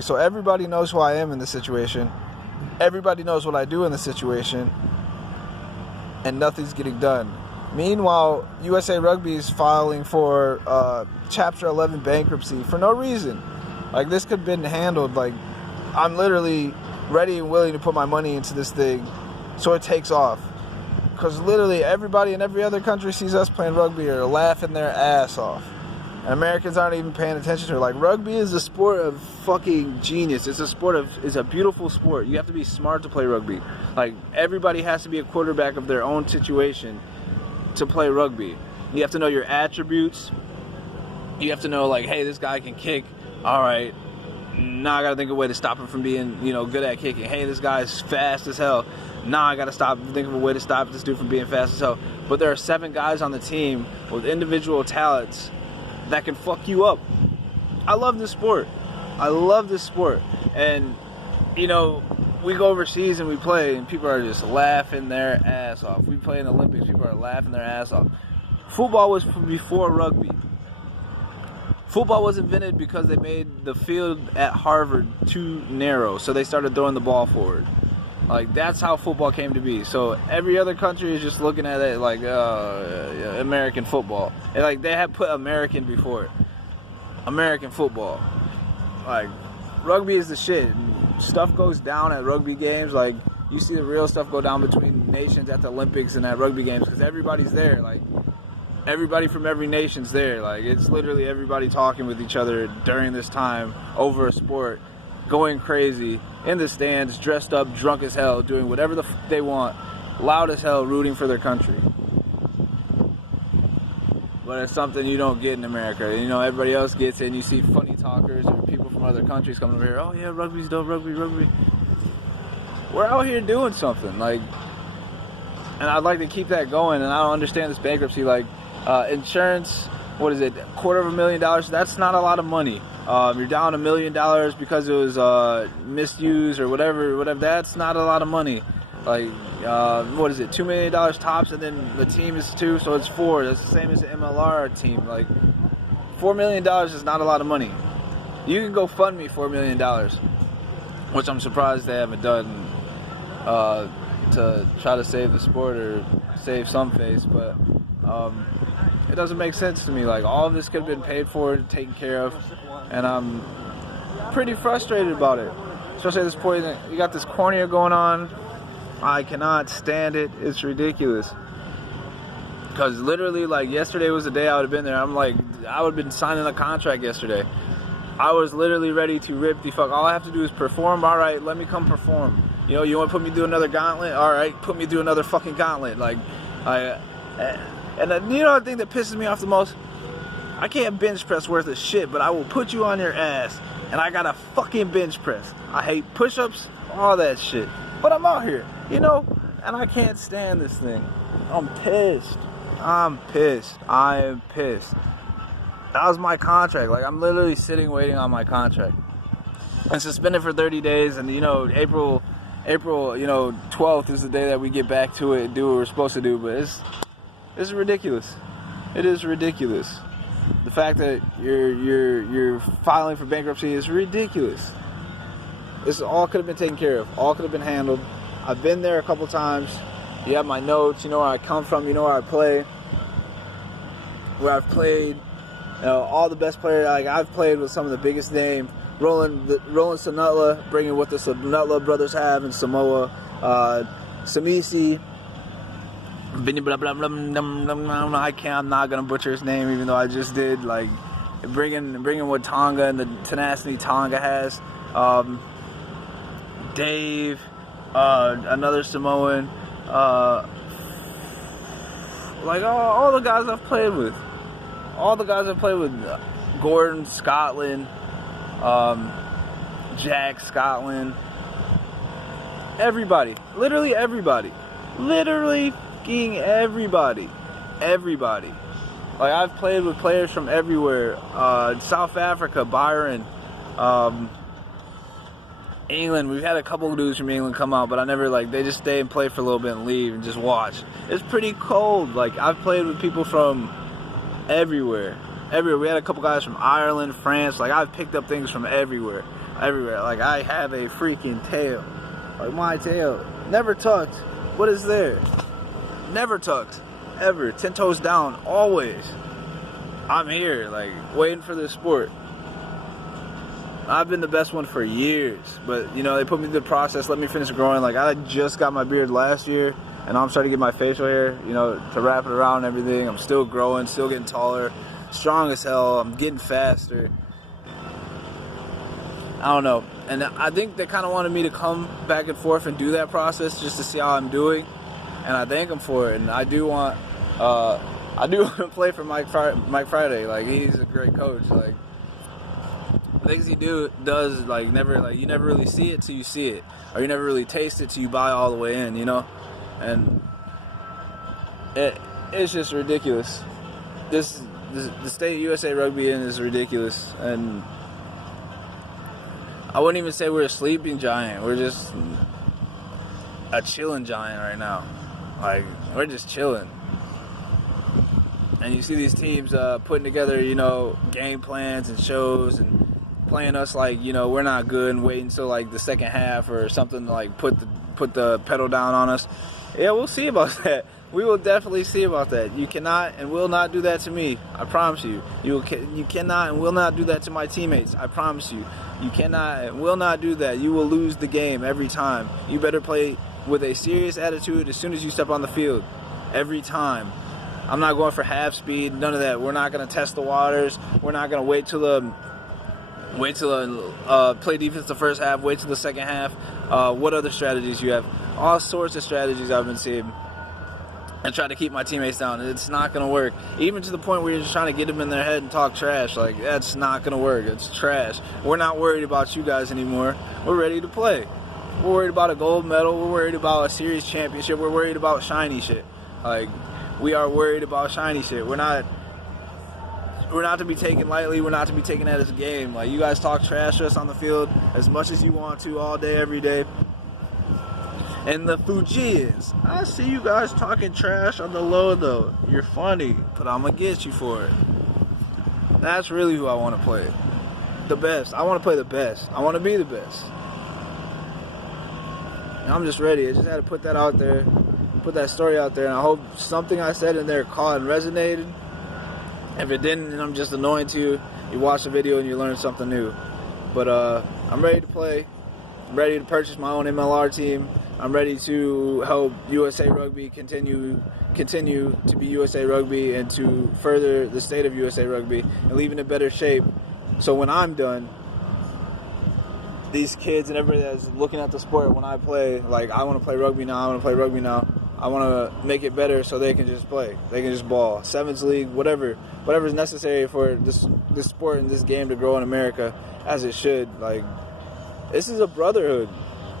So everybody knows who I am in this situation. Everybody knows what I do in this situation. And nothing's getting done. Meanwhile, USA Rugby is filing for Chapter 11 bankruptcy for no reason. Like, this could have been handled. Like, I'm literally ready and willing to put my money into this thing so it takes off. Because literally everybody in every other country sees us playing rugby or laughing their ass off. And Americans aren't even paying attention to it. Like, rugby is a sport of fucking genius. It's a beautiful sport. You have to be smart to play rugby. Like, everybody has to be a quarterback of their own situation to play rugby. You have to know your attributes. You have to know, like, hey, this guy can kick. All right. Now I got to think of a way to stop him from being, good at kicking. Hey, this guy's fast as hell. Now I got to think of a way to stop this dude from being fast as hell. But there are 7 guys on the team with individual talents that can fuck you up. I love this sport. And, we go overseas and we play and people are just laughing their ass off. We play in the Olympics, people are laughing their ass off. Football was before rugby. Football was invented because they made the field at Harvard too narrow, so they started throwing the ball forward. Like, that's how football came to be. So every other country is just looking at it like American football. And, like, they had put American before it. American football. Like, rugby is the shit. Stuff goes down at rugby games. Like, you see the real stuff go down between nations at the Olympics and at rugby games because everybody's there. Like, everybody from every nation's there. Like, it's literally everybody talking with each other during this time over a sport, going crazy in the stands, dressed up, drunk as hell, doing whatever the they want, loud as hell, rooting for their country. But it's something you don't get in America. Everybody else gets it, and you see funny talkers or people from other countries coming over here. Oh yeah, rugby's dope, rugby. We're out here doing something, like, and I'd like to keep that going. And I don't understand this bankruptcy. Like, insurance, what is it? $250,000. That's not a lot of money. You're down $1 million because it was misused or whatever. That's not a lot of money. Like, what is it? $2 million tops, and then the team is 2, so it's 4. That's the same as the MLR team. Like, $4 million is not a lot of money. You can go fund me $4 million, which I'm surprised they haven't done to try to save the sport or save some face, but it doesn't make sense to me. Like, all of this could have been paid for and taken care of, and I'm pretty frustrated about it. Especially at this point, you got this cornea going on. I cannot stand it. It's ridiculous. Because literally, like, yesterday was the day I would have been there. I'm like, I would have been signing a contract yesterday. I was literally ready to rip the fuck. All I have to do is perform. All right, let me come perform. You want to put me through another gauntlet? All right, put me through another fucking gauntlet. Like, the thing that pisses me off the most? I can't bench press worth of shit, but I will put you on your ass, and I got a fucking bench press. I hate push-ups, all that shit. But I'm out here, and I can't stand this thing. I'm pissed. I am pissed. That was my contract. Like, I'm literally sitting waiting on my contract. I'm suspended for 30 days, and April 12th is the day that we get back to it and do what we're supposed to do. But it's ridiculous. It is ridiculous. The fact that you're filing for bankruptcy is ridiculous. This all could have been taken care of. All could have been handled. I've been there a couple times. You have my notes. You know where I come from. You know where I play. Where I've played. All the best players. Like, I've played with some of the biggest names. Roland Sanutla, bringing what the Sanutla brothers have in Samoa. Samisi. I'm not gonna butcher his name, even though I just did. Like, bringing what Tonga and the tenacity Tonga has. Dave, another Samoan, like all the guys I've played with. Gordon, Scotland, Jack, Scotland. Everybody. Literally everybody. Everybody. Like, I've played with players from everywhere. South Africa, Byron. England, we've had a couple of dudes from England come out, but I never, they just stay and play for a little bit and leave and just watch. It's pretty cold. Like, I've played with people from everywhere. We had a couple guys from Ireland, France. Like, I've picked up things from everywhere. everywhere. Like, I have a freaking tail. Like, my tail. Never tucked. What is there? Never tucked. Ever. 10 toes down. Always. I'm here, like, waiting for this sport. I've been the best one for years. But, you know, they put me through the process, let me finish growing. Like, I just got my beard last year, and I'm starting to get my facial hair, you know, to wrap it around and everything. I'm still growing, still getting taller, strong as hell. I'm getting faster. I don't know. And I think they kind of wanted me to come back and forth and do that process just to see how I'm doing. And I thank them for it. And I do want to play for Mike Friday. Like, he's a great coach. Like, the things he does, like, you never really see it till you see it. Or you never really taste it till you buy all the way in, you know? And it's just ridiculous. The state USA Rugby in is ridiculous. And I wouldn't even say we're a sleeping giant. We're just a chilling giant right now. Like, we're just chilling. And you see these teams putting together, you know, game plans and shows and playing us like, you know, we're not good and waiting until like the second half or something to like put the pedal down on us. Yeah, we'll see about that. We will definitely see about that. You cannot and will not do that to me. I promise you. You cannot and will not do that to my teammates. I promise you. You cannot and will not do that. You will lose the game every time. You better play with a serious attitude as soon as you step on the field. Every time. I'm not going for half speed. None of that. We're not going to test the waters. We're not going to wait till play defense the first half. Wait till the second half. What other strategies you have? All sorts of strategies I've been seeing. And try to keep my teammates down. It's not going to work. Even to the point where you're just trying to get them in their head and talk trash. Like, that's not going to work. It's trash. We're not worried about you guys anymore. We're ready to play. We're worried about a gold medal. We're worried about a series championship. We're worried about shiny shit. Like, we are worried about shiny shit. We're not to be taken lightly. We're not to be taken as a game. Like, you guys talk trash to us on the field as much as you want to all day, every day. And the Fujians, I see you guys talking trash on the low, though. You're funny, but I'm going to get you for it. That's really who I want to play. The best. I want to play the best. I want to be the best. And I'm just ready. I just had to put that out there, put that story out there, and I hope something I said in there caught and resonated. If it didn't, then I'm just annoying to you. You watch the video and you learn something new. But I'm ready to play. I'm ready to purchase my own MLR team. I'm ready to help USA Rugby continue to be USA Rugby and to further the state of USA Rugby and leave in a better shape. So when I'm done, these kids and everybody that's looking at the sport when I play, like, I want to play rugby now, I want to play rugby now. I want to make it better so they can just play. They can just ball. Sevens league, whatever is necessary for this sport and this game to grow in America as it should. Like, this is a brotherhood.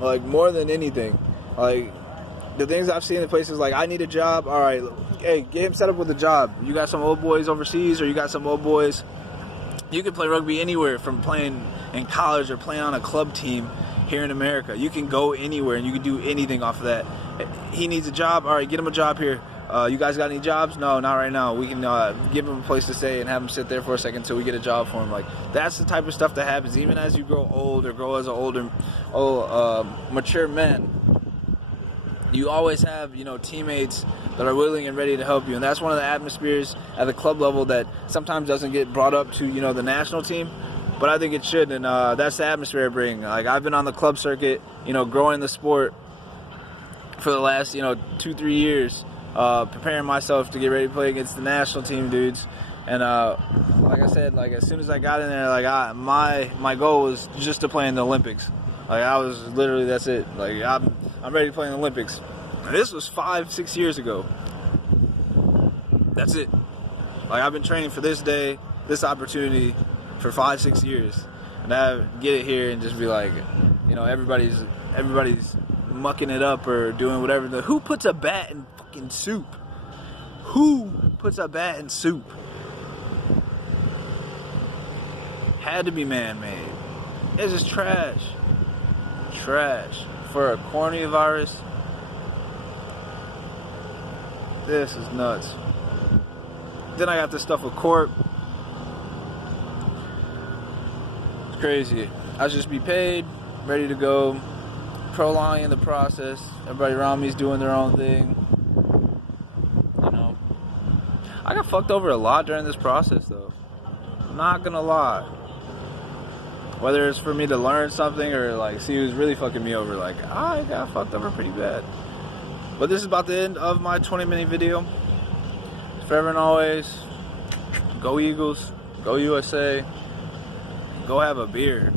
Like, more than anything. Like, the things I've seen in places like, I need a job. All right, hey, get him set up with a job. You got some old boys overseas or you got some old boys. You can play rugby anywhere from playing in college or playing on a club team here in America. You can go anywhere and you can do anything off of that. He needs a job. All right, get him a job here. You guys got any jobs? No, not right now. We can give him a place to stay and have him sit there for a second until we get a job for him. Like, that's the type of stuff that happens even as you grow old or grow as an mature men. You always have, you know, teammates that are willing and ready to help you. And that's one of the atmospheres at the club level that sometimes doesn't get brought up to, you know, the national team. But I think it should, and that's the atmosphere I bring. Like, I've been on the club circuit, you know, growing the sport for the last, you know, 2-3 years. Preparing myself to get ready to play against the national team dudes, and like I said, like, as soon as I got in there, like, my goal was just to play in the Olympics. Like, I was literally, that's it. Like, I'm ready to play in the Olympics. And this was 5-6 years ago. That's it. Like, I've been training for this day, this opportunity for 5-6 years, and I get it here and just be like, you know, everybody's mucking it up or doing whatever. Who puts a bat in fucking soup? Who puts a bat in soup? Had to be man-made. It's just trash. Trash. For a corny virus, this is nuts. Then I got this stuff with Corp. crazy. I should just be paid, ready to go, prolonging the process. Everybody around me is doing their own thing. You know, I got fucked over a lot during this process, though. I'm not gonna lie. Whether it's for me to learn something or like see who's really fucking me over, like I got fucked over pretty bad. But this is about the end of my 20-minute video. Forever and always, go Eagles, go USA, go have a beer.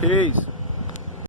Peace.